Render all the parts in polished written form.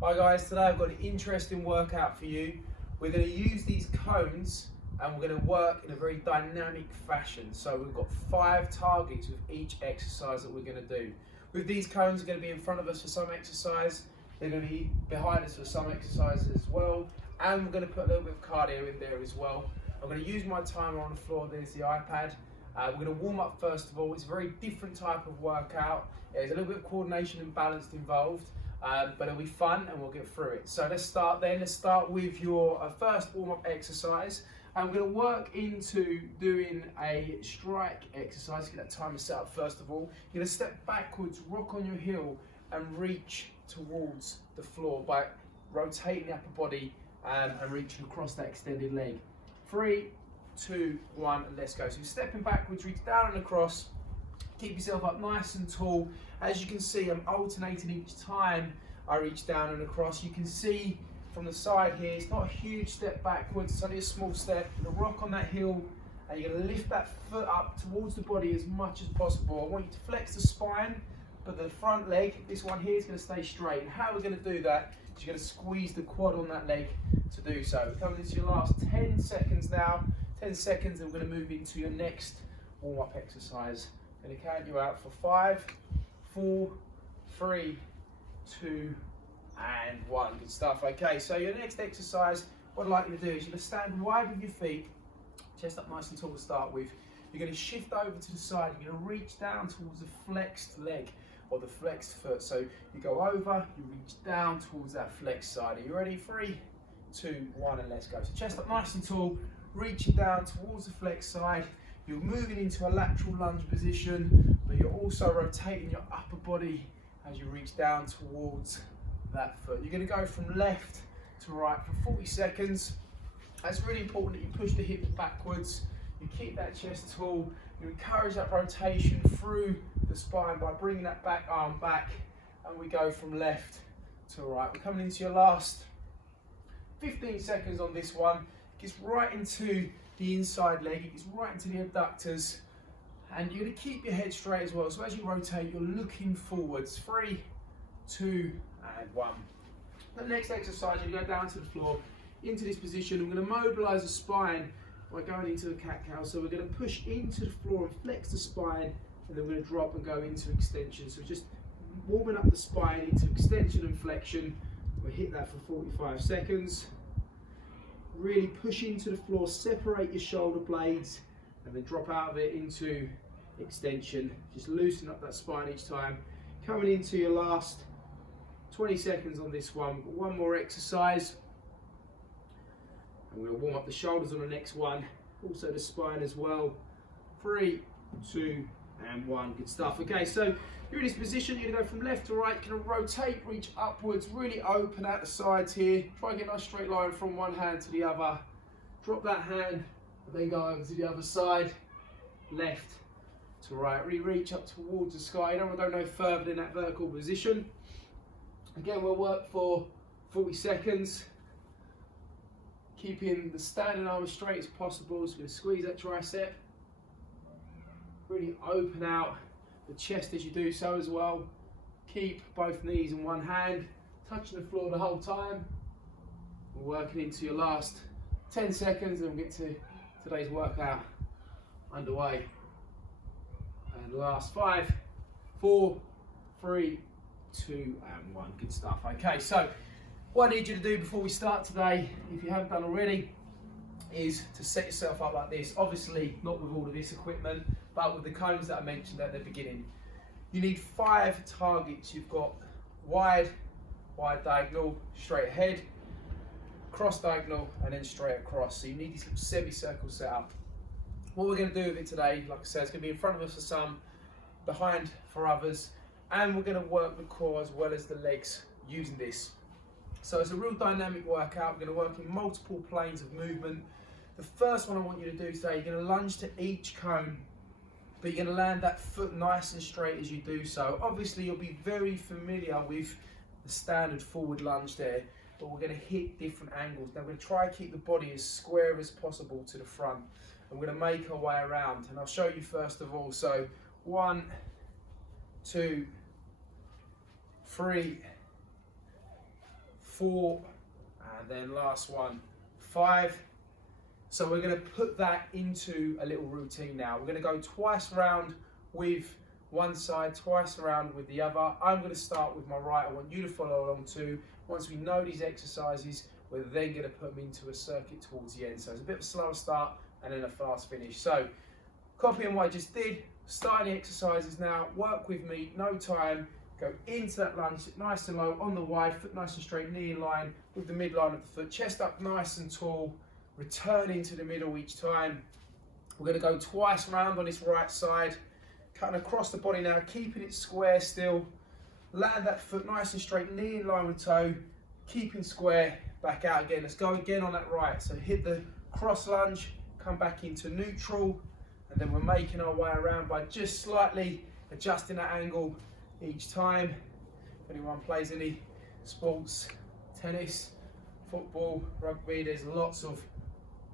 Hi guys, today I've got an interesting workout for you. We're going to use these cones and we're going to work in a very dynamic fashion. So we've got 5 targets with each exercise that we're going to do. With these cones, they're going to be in front of us for some exercise, they're going to be behind us for some exercises as well, and we're going to put a little bit of cardio in there as well. I'm going to use my timer on the floor, there's the iPad. We're going to warm up first of all. It's a very different type of workout. There's a little bit of coordination and balance involved. But it'll be fun and we'll get through it. So let's start then. Let's start with your first warm-up exercise. I'm going to work into doing a strike exercise. Get that timer set up first of all. You're going to step backwards, rock on your heel and reach towards the floor by rotating the upper body and reaching across that extended leg. 3, 2, 1 and let's go. So you're stepping backwards, reach down and across. Keep yourself up nice and tall. As you can see, I'm alternating each time I reach down and across. You can see from the side here, it's not a huge step backwards, it's only a small step. You're gonna rock on that heel and you're gonna lift that foot up towards the body as much as possible. I want you to flex the spine, but the front leg, this one here, is gonna stay straight. And how we're gonna do that is you're gonna squeeze the quad on that leg to do so. We're coming into your last 10 seconds now. 10 seconds and we're gonna move into your next warm-up exercise. Going to count you out for 5, 4, 3, 2, and 1. Good stuff. Okay, so your next exercise, what I'd like you to do is you're going to stand wide with your feet, chest up nice and tall to start with. You're going to shift over to the side. You're going to reach down towards the flexed leg or the flexed foot. So you go over, you reach down towards that flexed side. Are you ready? 3, 2, 1, and let's go. So chest up nice and tall, reaching down towards the flexed side. You're moving into a lateral lunge position, but you're also rotating your upper body as you reach down towards that foot. You're going to go from left to right for 40 seconds. That's really important that you push the hips backwards, you keep that chest tall, you encourage that rotation through the spine by bringing that back arm back, and we go from left to right. We're coming into your last 15 seconds on this one. It gets right into the inside leg, it gets right into the adductors, and you're going to keep your head straight as well. So as you rotate, you're looking forwards. 3, 2, and 1. The next exercise, you go down to the floor, into this position. We're going to mobilise the spine by going into the cat-cow. So we're going to push into the floor and flex the spine, and then we're going to drop and go into extension. So just warming up the spine into extension and flexion. We'll hit that for 45 seconds. Really push into the floor, separate your shoulder blades, and then drop out of it into extension. Just loosen up that spine each time. Coming into your last 20 seconds on this one. We've got one more exercise. And we're going to warm up the shoulders on the next one. Also the spine as well. 3, 2, and 1. Good stuff. Okay, so you're in this position. You're going to go from left to right. You're going to rotate, reach upwards, really open out the sides here. Try and get a nice straight line from one hand to the other. Drop that hand, and then go over to the other side. Left to right. Really reach up towards the sky. You don't want to go no further than that vertical position. Again, we'll work for 40 seconds. Keeping the standing arm as straight as possible. So we're going to squeeze that tricep. Really open out the chest as you do so as well. Keep both knees in one hand, touching the floor the whole time. We're working into your last 10 seconds and we'll get to today's workout underway. And last 5, 4, 3, 2, and 1. Good stuff. Okay, so what I need you to do before we start today, if you haven't done already, is to set yourself up like this. Obviously not with all of this equipment, but with the cones that I mentioned at the beginning. You need 5 targets. You've got wide diagonal, straight ahead, cross diagonal, and then straight across. So you need these little semicircles set up. What we're going to do with it today, like I said, it's going to be in front of us for some, behind for others, and we're going to work the core as well as the legs using this. So it's a real dynamic workout. We're going to work in multiple planes of movement. The first one I want you to do today, you're going to lunge to each cone, but you're going to land that foot nice and straight as you do so. Obviously you'll be very familiar with the standard forward lunge there, but we're going to hit different angles. Now we're going to try and keep the body as square as possible to the front. And we're going to make our way around, and I'll show you first of all. So 1, 2, 3, 4, and then last one, 5. So we're going to put that into a little routine now. We're going to go twice around with one side, twice around with the other. I'm going to start with my right. I want you to follow along too. Once we know these exercises, we're then going to put them into a circuit towards the end. So it's a bit of a slower start and then a fast finish. So copying what I just did, starting the exercises now, work with me, no time, go into that lunge, sit nice and low on the wide, foot nice and straight, knee in line with the midline of the foot, chest up nice and tall, return into the middle each time. We're going to go twice around on this right side, cutting across the body now, keeping it square still, land that foot nice and straight, knee in line with toe, keeping square, back out again. Let's go again on that right, so hit the cross lunge, come back into neutral, and then we're making our way around by just slightly adjusting that angle each time. If anyone plays any sports, tennis, football, rugby, there's lots of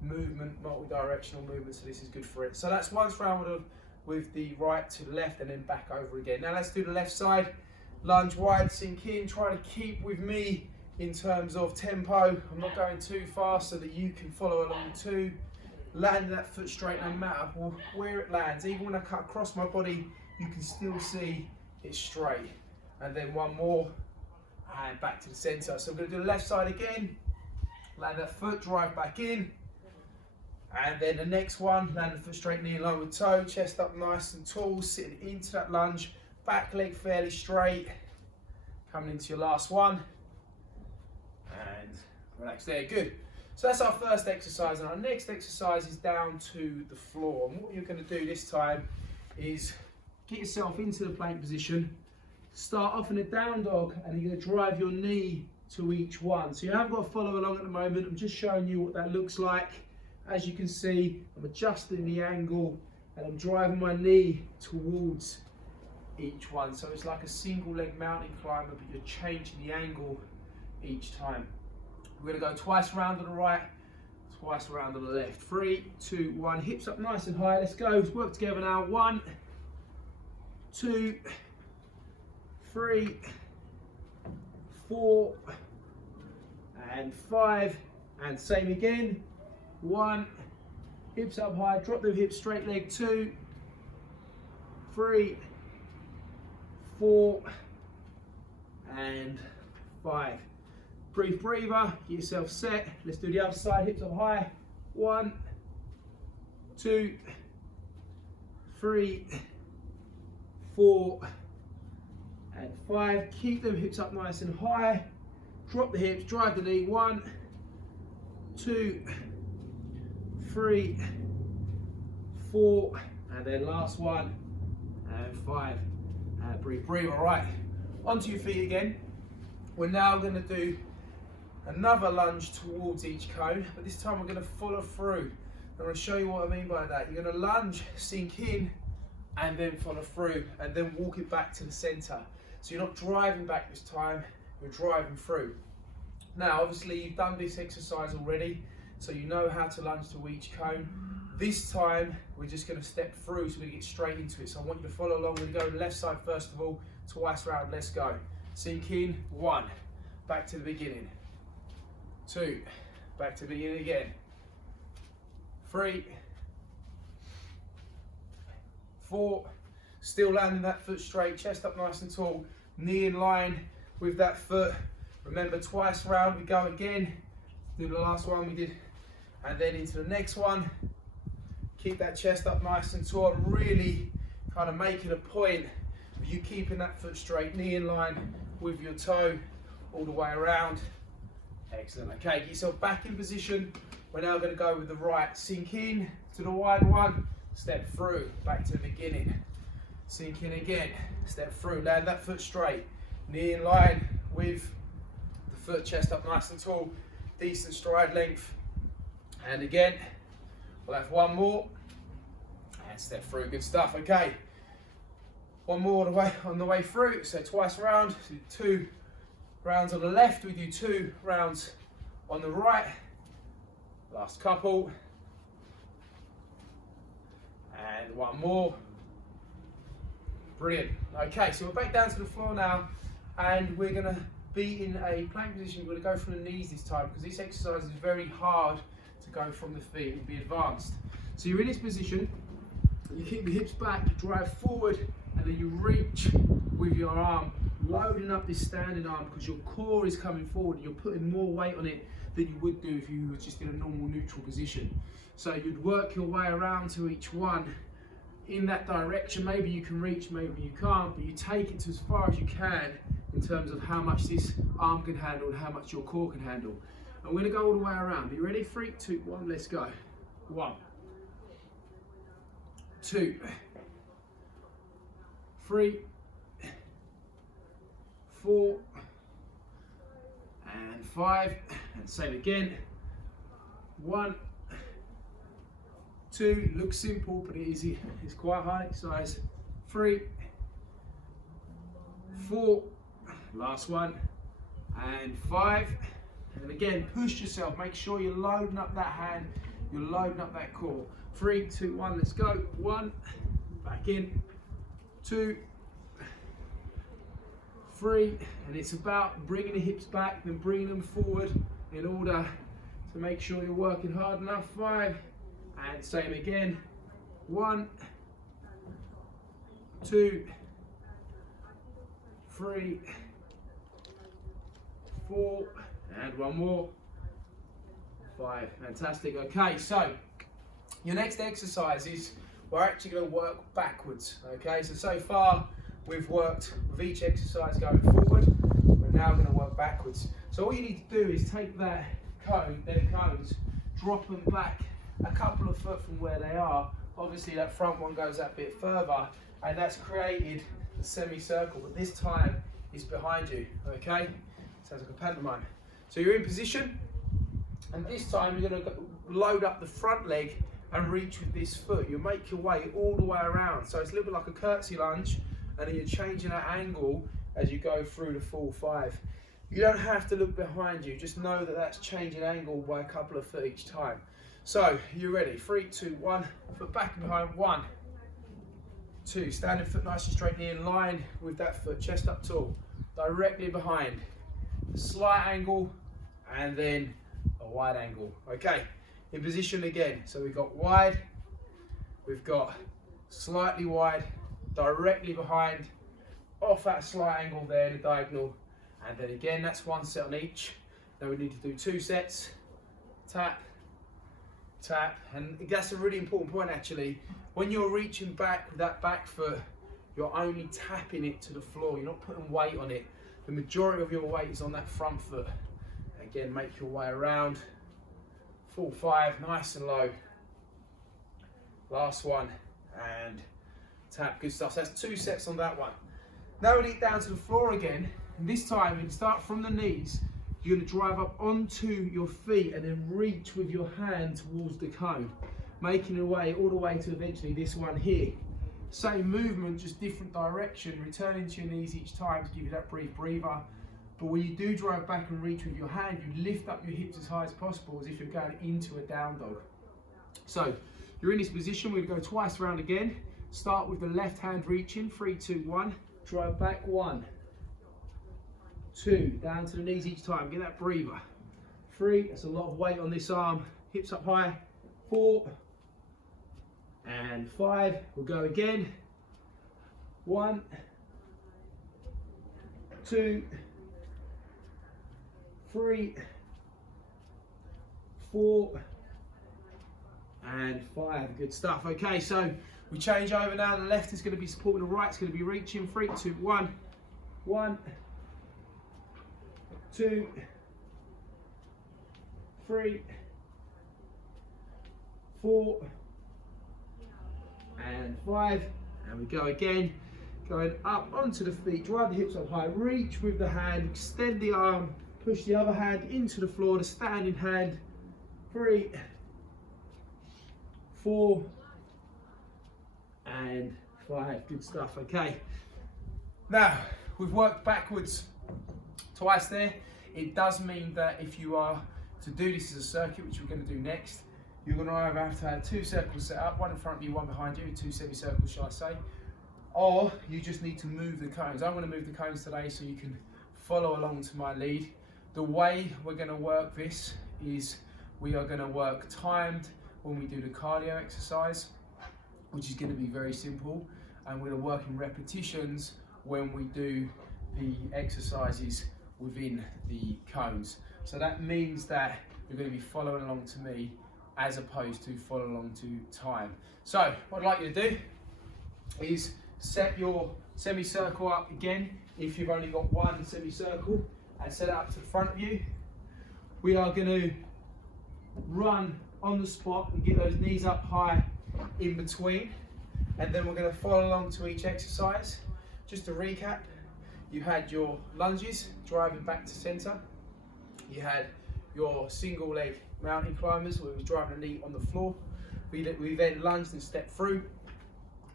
movement, multi-directional movement, so this is good for it. So that's once round with the right to left and then back over again. Now let's do the left side. Lunge wide, sink in, try to keep with me in terms of tempo. I'm not going too fast so that you can follow along too. Land that foot straight no matter where it lands. Even when I cut across my body, you can still see it's straight. And then one more, and back to the center. So I'm going to do the left side again. Land that foot, drive back in. And then the next one, land the foot straight, knee in line with toe, chest up nice and tall, sitting into that lunge, back leg fairly straight. Coming into your last one. And relax there, good. So that's our first exercise, and our next exercise is down to the floor. And what you're going to do this time is get yourself into the plank position, start off in a down dog, and you're going to drive your knee to each one. So you haven't got to follow along at the moment, I'm just showing you what that looks like. As you can see, I'm adjusting the angle and I'm driving my knee towards each one. So it's like a single leg mountain climber, but you're changing the angle each time. We're going to go twice around on the right, twice around on the left. 3, 2, 1. Hips up nice and high. Let's go. Let's work together now. 1, 2, 3, 4, and 5. And same again. 1. Hips up high. Drop the hips. Straight leg. 2, 3, 4, and 5. Brief breather, get yourself set. Let's do the other side, hips up high. 1, 2, 3, 4, and 5. Keep them hips up nice and high. Drop the hips, drive the knee. 1, 2, 3, 4, and then last one, and 5. Breathe, all right. Onto your feet again. We're now gonna do another lunge towards each cone, but this time we're going to follow through. I'm going to show you what I mean by that. You're going to lunge, sink in, and then follow through, and then walk it back to the center. So you're not driving back this time, you're driving through. Now, obviously, you've done this exercise already, so you know how to lunge to each cone. This time, we're just going to step through, so we're going to get straight into it. So I want you to follow along. We're going to go to the left side first of all, twice around. Let's go. Sink in, 1, back to the beginning. 2, back to the beginning again. 3, 4, still landing that foot straight, chest up nice and tall, knee in line with that foot. Remember, twice round, we go again. Do the last one we did, and then into the next one. Keep that chest up nice and tall, really kind of making a point of you keeping that foot straight, knee in line with your toe all the way around. Excellent. Okay, get yourself back in position. We're now going to go with the right. Sink in to the wide one, step through, back to the beginning. Sink in again, step through, land that foot straight, knee in line with the foot, chest up nice and tall, decent stride length. And again, we'll have one more, and step through, good stuff. Okay, one more on the way through, so twice around, so 2 rounds on the left, we do 2 rounds on the right. Last couple. And one more. Brilliant. Okay, so we're back down to the floor now, and we're gonna be in a plank position. You're going to go from the knees this time because this exercise is very hard to go from the feet. It'll be advanced. So you're in this position, you keep your hips back, you drive forward, and then you reach with your arm, loading up this standing arm because your core is coming forward and you're putting more weight on it than you would do if you were just in a normal neutral position. So you'd work your way around to each one in that direction. Maybe you can reach, maybe you can't, but you take it to as far as you can in terms of how much this arm can handle and how much your core can handle. And we're going to go all the way around. Are you ready? 3, 2, 1, let's go. 1, 2, 3, 4, and 5, and same again. 1, 2, looks simple but easy. It's quite high exercise. 3, 4, last one, and 5. And again, push yourself. Make sure you're loading up that hand, you're loading up that core. 3, 2, 1, let's go. 1, back in. 2, 3, and it's about bringing the hips back, then bringing them forward in order to make sure you're working hard enough. 5, and same again. 1, 2, 3, 4, and one more. 5, fantastic. Okay, so your next exercise is we're actually going to work backwards. Okay, so far we've worked with each exercise going forward. We're now going to work backwards. So all you need to do is take that cone, them cones, drop them back a couple of foot from where they are. Obviously that front one goes that bit further, and that's created a semicircle, but this time it's behind you. Okay, sounds like a pantomime. So you're in position, and this time you're going to load up the front leg and reach with this foot. You make your way all the way around. So it's a little bit like a curtsy lunge, and then you're changing that angle as you go through the full 5. You don't have to look behind you, just know that that's changing angle by a couple of foot each time. So you're ready. 3, 2, 1, foot back and behind. 1, 2, standing foot nice and straight in line with that foot, chest up tall, directly behind. Slight angle and then a wide angle. Okay, in position again. So we've got wide, we've got slightly wide, directly behind, off that slight angle there, the diagonal, and then again that's 1 set on each. Now we need to do 2 sets. Tap, tap, and that's a really important point actually. When you're reaching back with that back foot, you're only tapping it to the floor, you're not putting weight on it. The majority of your weight is on that front foot. Again, make your way around. Full 5, nice and low. Last one, and tap, good stuff. So that's 2 sets on that one. Now we get down to the floor again, and this time you start from the knees. You're going to drive up onto your feet and then reach with your hand towards the cone, making your way all the way to eventually this one here. Same movement, just different direction, returning to your knees each time to give you that brief breather. But when you do drive back and reach with your hand, you lift up your hips as high as possible as if you're going into a down dog. So you're in this position, we're going to go twice around again. Start with the left hand reaching, 3, 2, 1, drive back, 1, 2, down to the knees each time, get that breather. 3, that's a lot of weight on this arm, hips up high. 4, and 5, we'll go again. 1, 2, 3, 4, and 5. Good stuff. Okay, so we change over now. The left is going to be supporting the right, it's going to be reaching. 3, 2, 1. 1, 2, 3, 4, and 5, and we go again, going up onto the feet, drive the hips up high, reach with the hand, extend the arm, push the other hand into the floor, the standing hand. 3, 4, and 5. Good stuff. Okay, now we've worked backwards twice there. It does mean that if you are to do this as a circuit, which we're going to do next, you're going to either have to have 2 circles set up, 1 in front of you, 1 behind you, 2 semicircles, shall I say, or you just need to move the cones. I'm going to move the cones today so you can follow along to my lead. The way we're going to work this is we are going to work timed when we do the cardio exercise, which is going to be very simple, and we're going to work in repetitions when we do the exercises within the cones. So that means that you're going to be following along to me as opposed to following along to time. So what I'd like you to do is set your semicircle up again if you've only got one semicircle, and set it up to the front of you. We are going to run on the spot and get those knees up high in between, and then we're going to follow along to each exercise. Just to recap, you had your lunges driving back to center, you had your single leg mountain climbers where we was driving the knee on the floor, we then lunged and stepped through,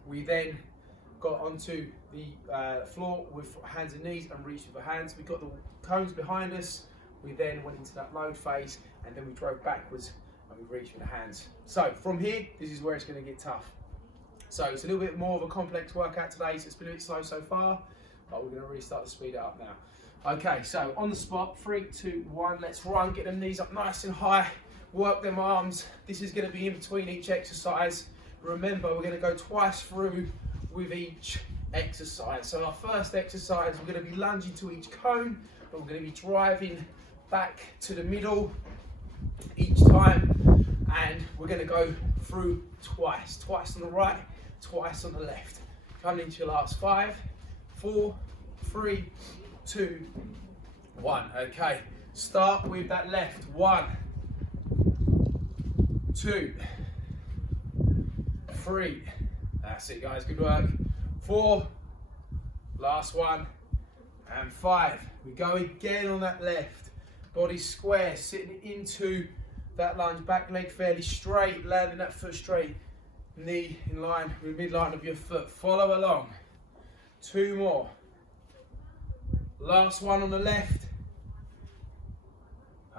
we then got onto the floor with hands and knees and reached with the hands. We got the cones behind us, we then went into that load phase, and then we drove backwards and we reached with the hands. So from here, this is where it's going to get tough. So it's a little bit more of a complex workout today, so it's been a bit slow so far, but we're going to really start to speed it up now. Okay, so on the spot, 3, 2, 1, let's run, get them knees up nice and high, work them arms. This is going to be in between each exercise. Remember, we're going to go twice through with each exercise. So our first exercise, we're going to be lunging to each cone, but we're going to be driving back to the middle each time, and we're going to go through twice on the right, twice on the left. Coming into your last 5, 4, 3, 2, 1. Okay, start with that left. 1, 2, 3. That's it, guys. Good work. 4, last one, and 5. We go again on that left. Body square, sitting into that lunge, back leg fairly straight, landing that foot straight, knee in line with the midline of your foot. Follow along. 2 more. Last one on the left.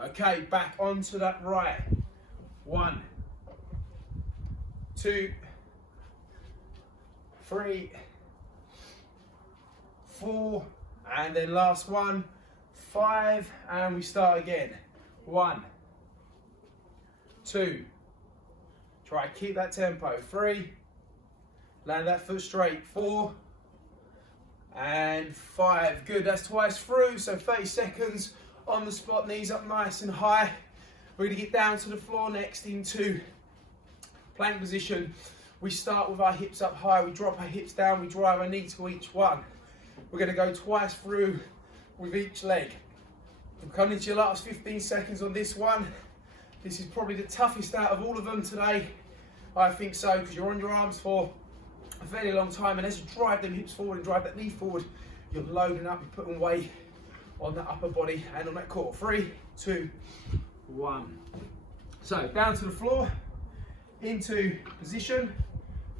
Okay, back onto that right. 1, 2, 3, 4, and then last one, 5, and we start again. 1, 2, try and keep that tempo. 3, land that foot straight. 4, and 5. Good, that's twice through, so 30 seconds on the spot, knees up nice and high. We're going to get down to the floor next into plank position. We start with our hips up high, we drop our hips down, we drive our knee to each one. We're going to go twice through with each leg. We're coming into your last 15 seconds on this one. This is probably the toughest out of all of them today. I think so, because you're on your arms for a fairly long time, and as you drive them hips forward and drive that knee forward, you're loading up, you're putting weight on that upper body and on that core. 3, 2, 1. So down to the floor, into position.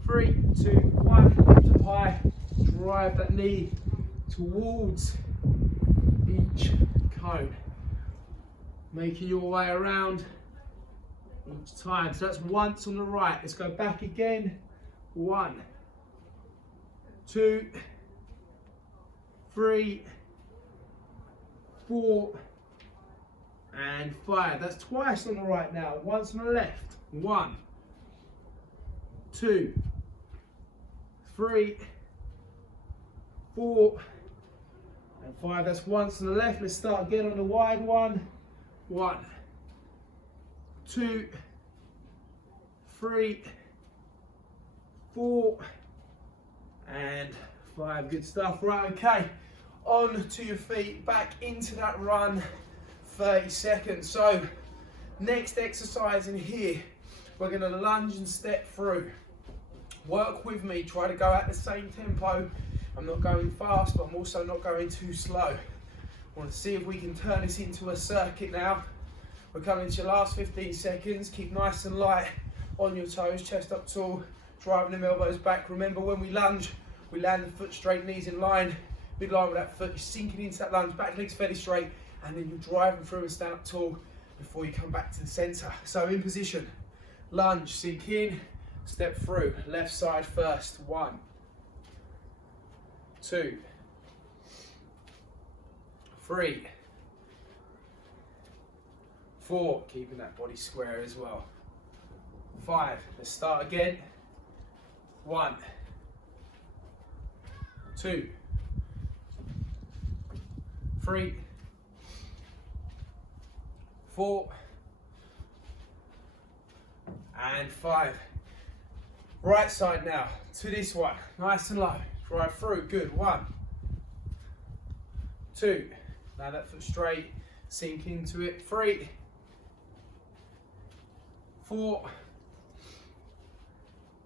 3, 2, 1, hips up high, drive that knee towards each cone, making your way around each time. So that's once on the right. Let's go back again. 1, 2, 3, 4, and 5. That's twice on the right now. Once on the left. 1, 2, 3, 4, and 5. That's once on the left. Let's start again on the wide one. 1, 2, 3, 4, and 5. Good stuff. Right, okay. On to your feet, back into that run. 30 seconds. So, next exercise in here, we're going to lunge and step through. Work with me, try to go at the same tempo. I'm not going fast, but I'm also not going too slow. I want to see if we can turn this into a circuit now. We're coming into your last 15 seconds. Keep nice and light on your toes, chest up tall, driving them elbows back. Remember, when we lunge, we land the foot straight, knees in line, midline with that foot. You're sinking into that lunge, back legs fairly straight, and then you're driving through and stand up tall before you come back to the center. So in position, lunge, sink in, step through. Left side first. 1, 2, 3, 4, keeping that body square as well. 5, let's start again. 1, 2, 3, 4, and 5. Right side now to this one, nice and low. Drive through, good. 1, 2, now that foot straight, sink into it. 3, 4,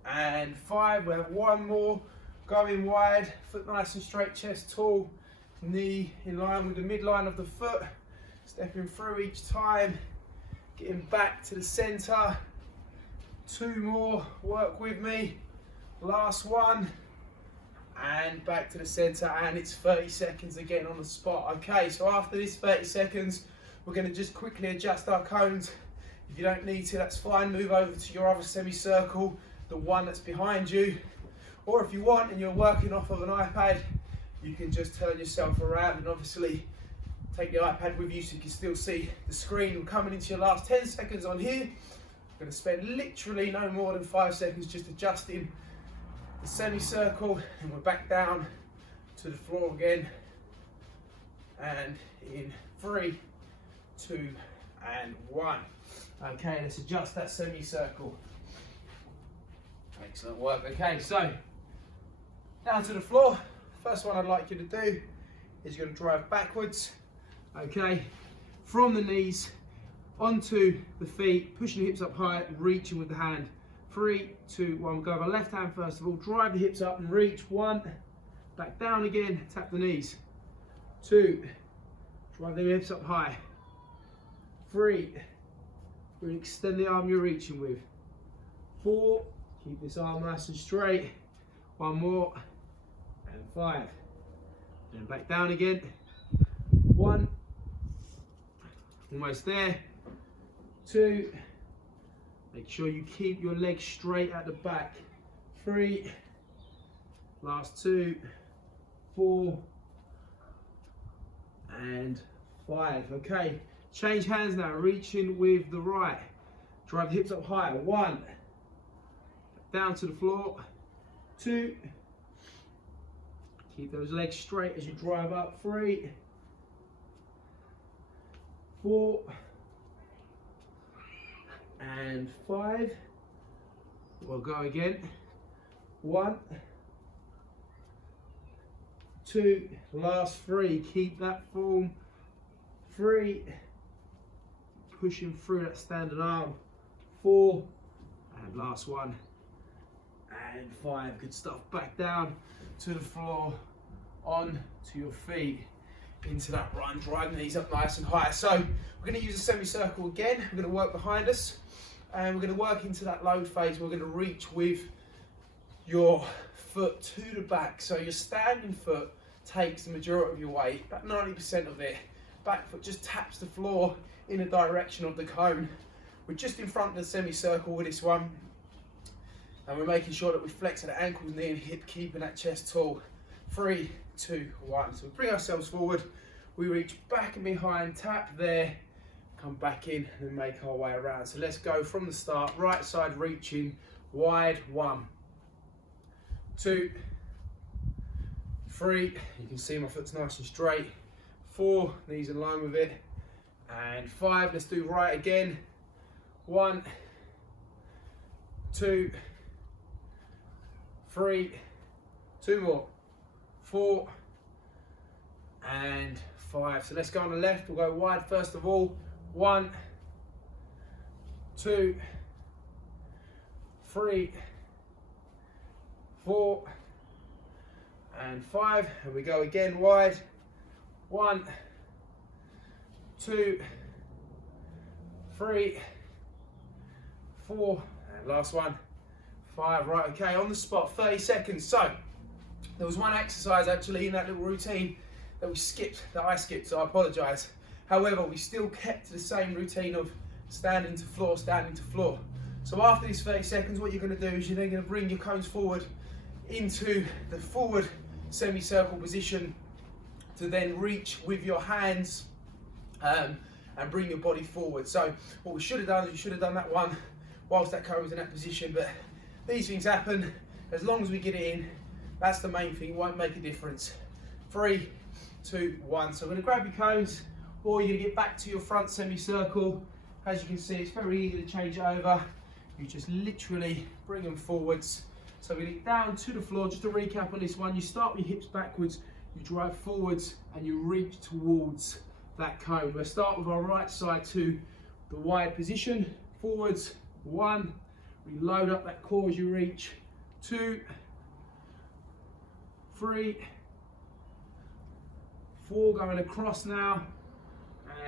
and 5. We have one more, going wide, foot nice and straight, chest tall, knee in line with the midline of the foot, stepping through each time, getting back to the center. 2 more, work with me, last one, and back to the center, and it's 30 seconds again on the spot. Okay, so after this 30 seconds, we're going to just quickly adjust our cones. If you don't need to, that's fine, move over to your other semicircle, the one that's behind you, or if you want and you're working off of an iPad, you can just turn yourself around and obviously take the iPad with you so you can still see the screen. We're coming into your last 10 seconds on here. We're going to spend literally no more than 5 seconds just adjusting the semicircle, and we're back down to the floor again, and in 3, 2, and 1. Okay, let's adjust that semicircle. Excellent work. Okay, so down to the floor. First one I'd like you to do is you're going to drive backwards, okay, from the knees onto the feet, pushing the hips up high, reaching with the hand. 3, 2, 1. Go over left hand first of all, drive the hips up and reach. 1, back down again, tap the knees. 2, drive the hips up high. 3, really extend the arm you're reaching with. 4, keep this arm nice and straight. 1 more, and 5. Then back down again. 1, almost there. 2, make sure you keep your legs straight at the back. 3, last 2, 4, and 5. Okay, change hands now, reaching with the right. Drive the hips up higher. 1, down to the floor. 2, keep those legs straight as you drive up. 3, 4, and 5. We'll go again. 1, 2, last 3. Keep that form. 3, pushing through that standing arm. 4, and last one. And 5. Good stuff. Back down to the floor, on to your feet, into that run, driving these up nice and high. So we're going to use a semicircle again. We're going to work behind us, and we're going to work into that load phase. We're going to reach with your foot to the back. So your standing foot takes the majority of your weight, about 90% of it. Back foot just taps the floor in the direction of the cone. We're just in front of the semicircle with this one, and we're making sure that we flex at the ankles, knee and hip, keeping that chest tall. 3, 2, 1. So we bring ourselves forward, we reach back and behind, tap there, come back in and make our way around. So let's go from the start, right side reaching wide. 1, 2, 3, you can see my foot's nice and straight. 4, knees in line with it, and 5, let's do right again. 1, 2, 3, 2 more, 4, and 5. So let's go on the left. We'll go wide first of all. 1, 2, 3, 4, and 5. And we go again wide. 1, 2, 3, 4, and last one. 5. Right, okay, on the spot, 30 seconds. So there was one exercise actually in that little routine that we skipped, that I skipped, so I apologise. However, we still kept the same routine of standing to floor, standing to floor. So after these 30 seconds, what you're going to do is you're then going to bring your cones forward into the forward semicircle position to then reach with your hands and bring your body forward. So what we should have done is we should have done that one whilst that cone was in that position, but these things happen. As long as we get it in, that's the main thing. It won't make a difference. 3, 2, 1. So we're going to grab your cones, or you're going to get back to your front semicircle. As you can see, it's very easy to change it over. You just literally bring them forwards. So we get down to the floor. Just to recap on this one, you start with your hips backwards, you drive forwards, and you reach towards that cone. We'll start with our right side to the wide position. Forwards, 1. We load up that core as you reach. 2, 3, 4, going across now,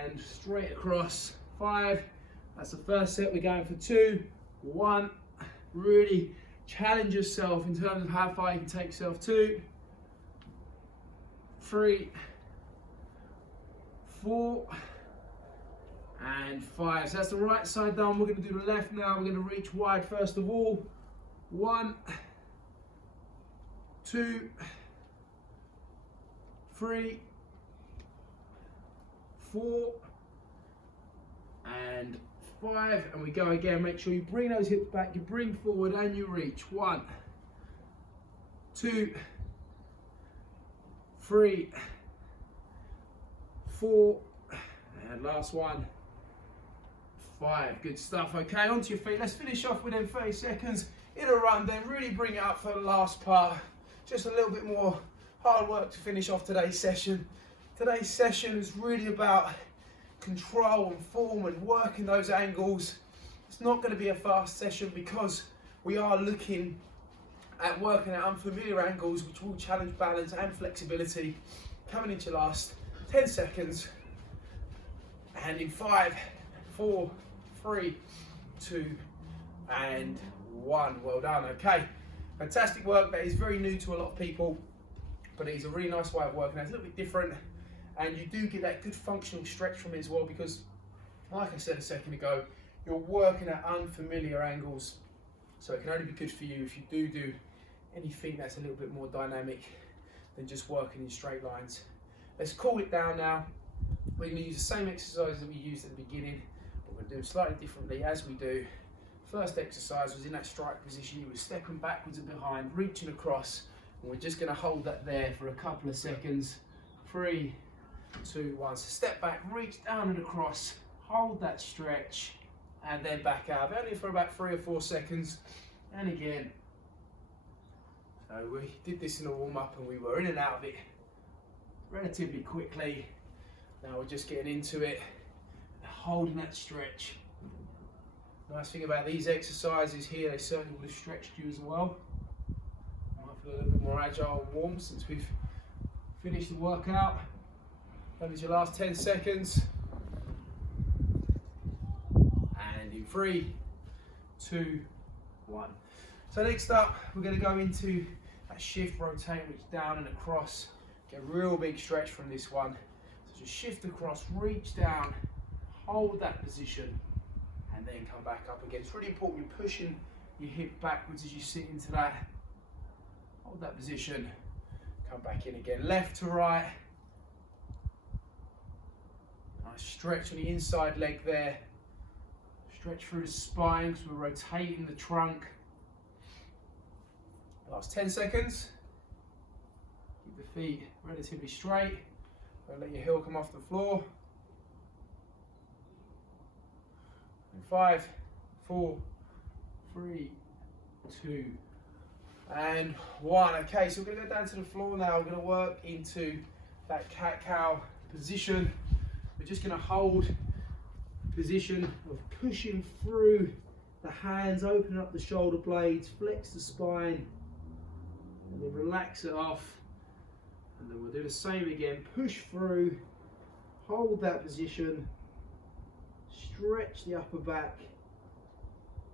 and straight across. 5, that's the first set. We're going for 2, 1. Really challenge yourself in terms of how far you can take yourself. 2, 3, 4, and 5. So that's the right side done. We're going to do the left now. We're going to reach wide first of all. 1, 2, 3, 4, and 5, and we go again. Make sure you bring those hips back, you bring forward and you reach. 1, 2, 3, 4, and last one, 5. Good stuff. Okay, onto your feet. Let's finish off within 30 seconds in a run, then really bring it up for the last part. Just a little bit more hard work to finish off today's session. Today's session is really about control and form and working those angles. It's not going to be a fast session because we are looking at working at unfamiliar angles which will challenge balance and flexibility. Coming into your last 10 seconds, and in 5, 4, 3, 2, and 1. Well done. Okay, fantastic work. That is very new to a lot of people, but it is a really nice way of working. It's a little bit different, and you do get that good functional stretch from it as well, because like I said a second ago, you're working at unfamiliar angles, so it can only be good for you if you do anything that's a little bit more dynamic than just working in straight lines. Let's cool it down now. We're going to use the same exercises that we used at the beginning, but we're going to do them slightly differently as we do. First exercise was in that strike position. You were stepping backwards and behind, reaching across, and we're just going to hold that there for a couple of seconds. 3, 2, 1. So step back, reach down and across, hold that stretch, and then back out. Only for about 3 or 4 seconds, and again. So we did this in a warm-up, and we were in and out of it relatively quickly. Now we're just getting into it, holding that stretch. Nice thing about these exercises here, they certainly would have stretched you as well. Might feel a little bit more agile and warm since we've finished the workout. That is your last 10 seconds. And in 3, 2, 1. So next up, we're going to go into that shift rotate, which down and across. Get a real big stretch from this one. So just shift across, reach down, hold that position, and then come back up again. It's really important you're pushing your hip backwards as you sit into that. Hold that position, come back in again. Left to right. Nice stretch on the inside leg there. Stretch through the spine because we're rotating the trunk. Last 10 seconds. Keep the feet relatively straight. Don't let your heel come off the floor. And 5, 4, 3, 2, and 1. Okay, so we're going to go down to the floor now. We're going to work into that cat-cow position. We're just going to hold position of pushing through the hands, open up the shoulder blades, flex the spine, and then relax it off. And then we'll do the same again. Push through, hold that position, stretch the upper back,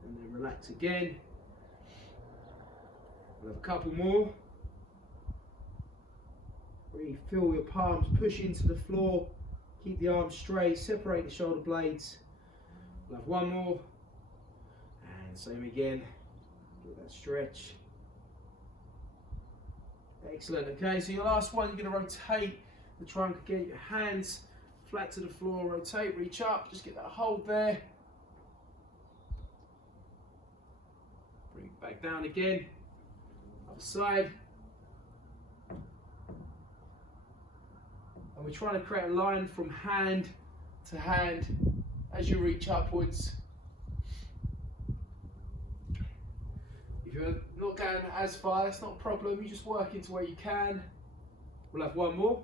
and then relax again. We'll have a couple more. Really feel your palms push into the floor. Keep the arms straight, separate the shoulder blades. We'll have one more. And same again. Get that stretch. Excellent. Okay, so your last one, you're going to rotate the trunk again, your hands flat to the floor, rotate, reach up, just get that hold there. Bring it back down again, other side. And we're trying to create a line from hand to hand as you reach upwards. If you're not going as far, that's not a problem, you just work into where you can. We'll have one more.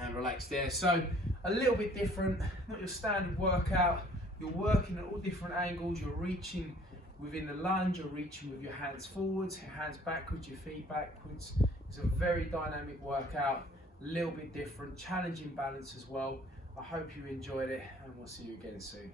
And relax there. So a little bit different, not your standard workout. You're working at all different angles. You're reaching within the lunge, you're reaching with your hands forwards, your hands backwards, your feet backwards. It's a very dynamic workout, a little bit different, challenging balance as well. I hope you enjoyed it, and we'll see you again soon.